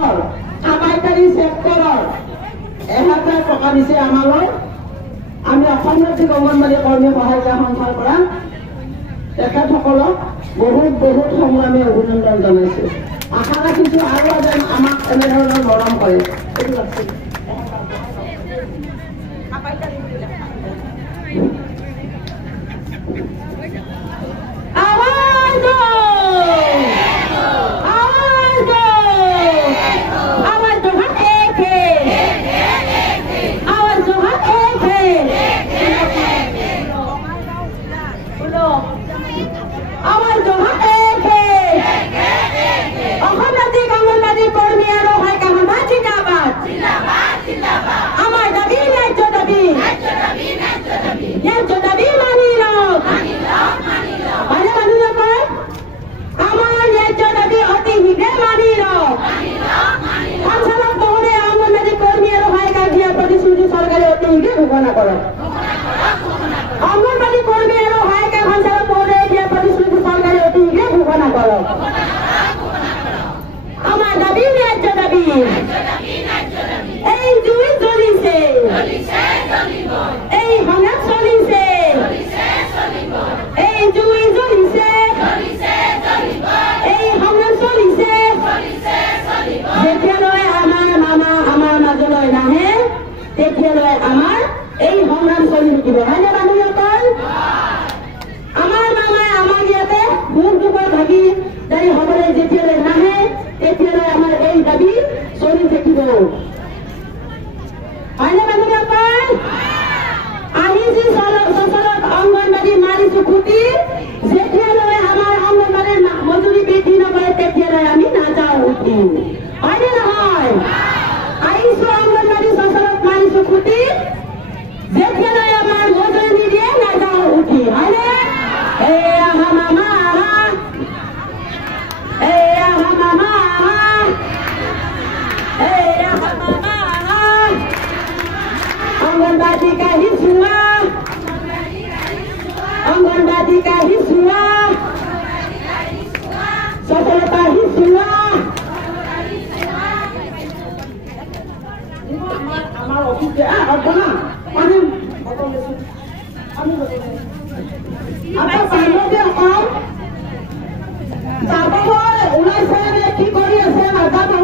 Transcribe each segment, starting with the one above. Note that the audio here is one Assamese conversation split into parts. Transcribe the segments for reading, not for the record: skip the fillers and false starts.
সাতাইতাৰি ছেপ্টেম্বৰ 1000 টকা দিছে আমালৈ। আমি অসম ৰাজ্যিক অংগনবাড়ী কৰ্মী সহায়িকা সন্থাৰ পৰা তেখেতসকলক বহুত বহুত সংগ্ৰামী অভিনন্দন জনাইছো। আশা ৰাখিছো আৰু যেন আমাক এনেধৰণৰ মৰম কৰে। ঘোষণা কৰো অঙ্গনবাড়ি কৰ্মী এবং সহায়িকা সঞ্চালক মহোদয়ে দিয়া প্ৰতিশ্ৰুতি চৰকাৰে অতি শীঘ্ৰে ঘোষণা কৰক। আমাৰ দাবী ন্যায্য দাবী, এই জুই জ্বলিছে, এই সংঘাত চলিছে, এই জুই জ্বলিছে, এই সংঘাত চলিছে। যেতিয়ালৈ আমাৰ মামা আমাৰ মাজলৈ নাহে তেতিয়ালৈ আমাৰ এই সংগ্ৰাম চলি থাকিব, হয়নে বান্ধৱীসকল? আমাৰ মামাই আমাক ইয়াতে দুখ দুখৰ ভাগিদাৰী হ'বলৈ যেতিয়ালৈ নাহে তেতিয়ালৈ আমাৰ এই দাবী চলি থাকিব, হয়নে বান্ধৱীসকল? আমি যি চচলত অংগনবাড়ী মাৰিছো খুটি, যেতিয়ালৈ আমাৰ অংগনবাড়ীৰ মজুৰি বৃদ্ধি নকৰে তেতিয়ালৈ আমি নাযাওঁ উঠি, হয়নে নহয়? আহিছো অংগনবাড়ী চচলত মাৰিছো খুটি, যেতিয়ালৈ আমাৰ মজুৰি নিদিয়ে নাযাওঁ উঠি, হয়নে? অঙ্গনবাড়ি का हिस्सा, অঙ্গনবাড়ি का हिस्सा, সফলতা হিস্सा। আমার অফিসে অর্ধনা আমি কি কৰি আছে নাজানো।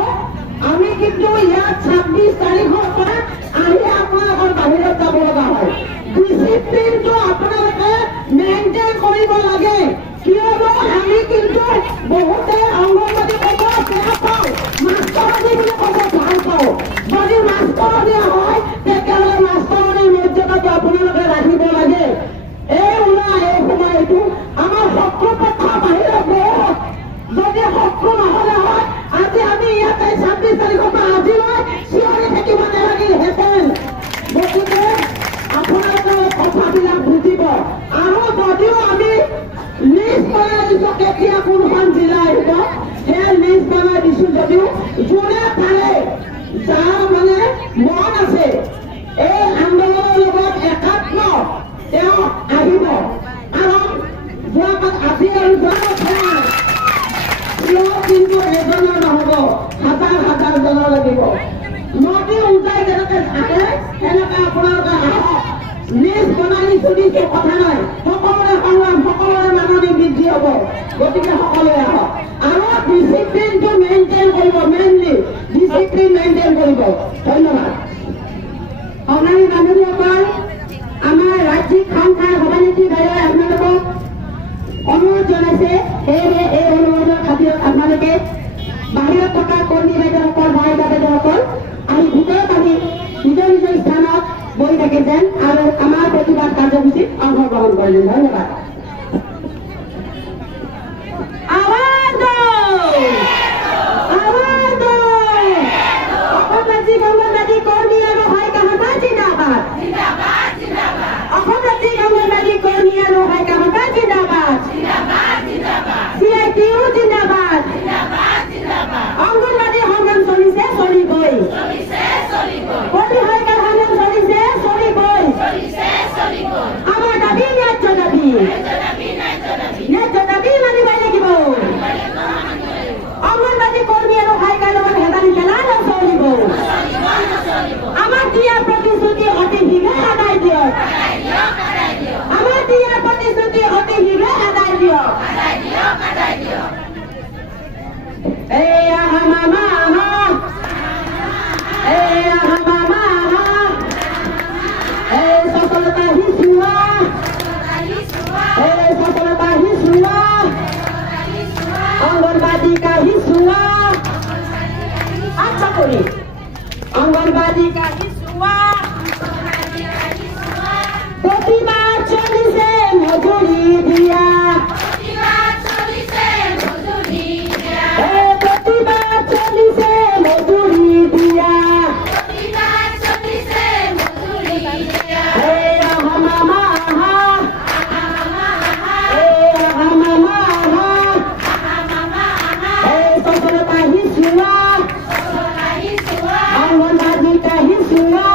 আমি কিন্তু ইয়াত 26 তাৰিখৰ পৰা আহি আপোনালোকৰ বাহিৰত যাব লগা হয়। ডিচিপ্লিনটো আপোনালোকে মেইনটেইন কৰিব লাগে, কিয়নো আমি কিন্তু বহুতে অংগনবাড়ী ক'ব বেয়া পাওঁ, মাষ্টৰণী বুলি ক'ব ভাল পাওঁ। যদি মাষ্টৰণী হয় তেতিয়াহ'লে মাষ্টৰণীৰ মৰ্যাদাটো আপোনালোকে ৰাখিব লাগে। এই ওলাই এই সময়টো আমাৰ শত্ৰু পক্ষৰ বাহিৰত বহুত, যদি শত্ৰু নহ'লে হয় আজি আমি ইয়াতে 26 তাৰিখৰ পৰা আজিলৈ চিঞৰি থাকিব নালাগিলহেঁতেন। গতিকে আপোনালোকে কথাবিলাক বুজিব। আৰু যদিও আমি লিষ্ট বনাই দিছো কেতিয়া কোনখন জিলা আহিব, সেই লিষ্ট বনাই দিছো যদিও যোনে পাৰে যাৰ মানে মন আছে এই আন্দোলনৰ লগত একাত্ম তেওঁ আহিব। কাৰণ যোৱাবাৰ আজি আৰু কিন্তু এজনৰ নহ'ব, হাজাৰ হাজাৰ জনৰ লাগিব। নদী উজাই যেনেকে থাকে সেনেকে আপোনালোকে আহক। লিষ্ট বনাই দিছো দিছো কথা নাই, সকলোৰে সংগ্ৰাম সকলোৰে মাননি বৃদ্ধি হ'ব। গতিকে সকলোৱে আহক আৰু ডিচিপ্লিনটো মেইনটেইন কৰিব, মেইনলি ডিচিপ্লিন মেইনটেইন কৰিব। ধন্যবাদ। সংগ্ৰামী বান্ধৱীসকল, আমাৰ ৰাজ্যিক সংস্থাৰ সভানেত্ৰী বাইদেৱে আপোনালোকক অনুৰোধ জনাইছে, সেয়েহে এই অনুৰোধৰ খাতিৰত আপোনালোকে বাহিৰত থকা কৰ্মী বাইদেউসকল সহায়িকা বাইদেউসকল আহি ভিতৰত আহি নিজৰ নিজৰ স্থানত বহি থাকে যেন আৰু আমাৰ প্ৰতিবাদ কাৰ্যসূচীত অংশগ্ৰহণ কৰিলে। ধন্যবাদ। অসম ৰাজ্যিক অংগনবাড়ী কৰ্মী আৰু সহায়িকা সভা জিন্দাবাদ, অসম ৰাজ্যিক অংগনবাড়ী কৰ্মী আৰু সহায়িকা সভা জিন্দাবাদ, CITU জিন্দাবাদ। অংগনবাড়ী সংগ্ৰাম চলিছে, চলিবই। কৰ্মী সহায়িকাৰ সংগ্ৰাম চলিছে, চলিবই। আমাৰ দাবী ন্যায্য দাবী। মামা আহা এই আহা মামা আহা এই সফলতা হিচুৱা এই সফলতা হিচুৱা অঙ্গনবাদী কা হিচুৱা আচ্ছা কৰি অঙ্গনবাদী কা হিচুৱা प्रतिभा चलिसे मजूरी दिया प्रतिभा चलिसे मजूरी दिया मामा मामा सफलता हिचुवा अंगनबाड़ी का हिचुवा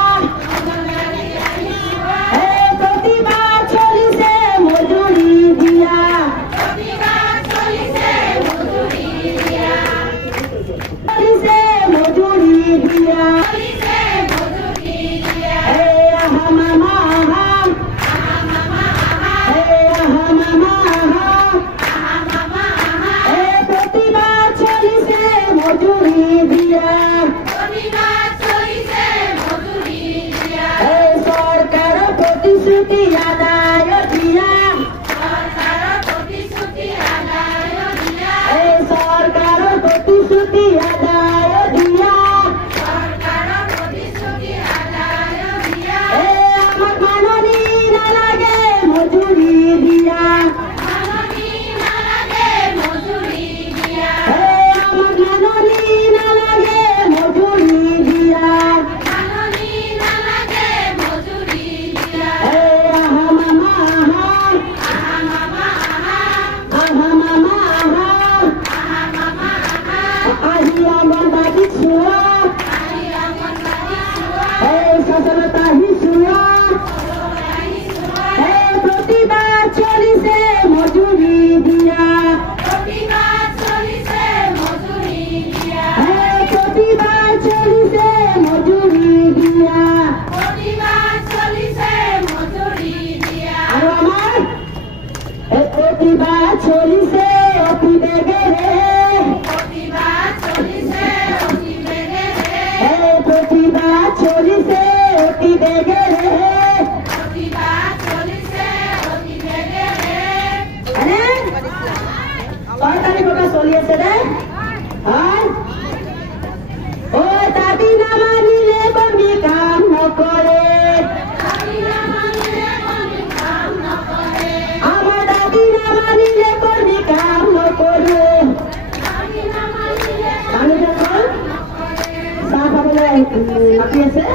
মাতি আছে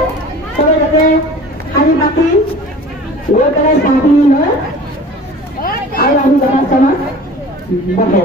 সবাই যাতে শাৰী পাতি গৈ পেলাই চাহখিনি লয় আৰু আমি যথেষ্ট বহে